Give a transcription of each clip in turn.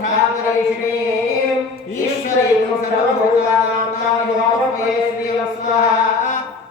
ध्यानरैषणीम् ईश्वरीं सर्वभूतानां नामयोः महेश्वरी वस्वः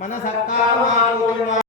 मनसः कामानुगुणम्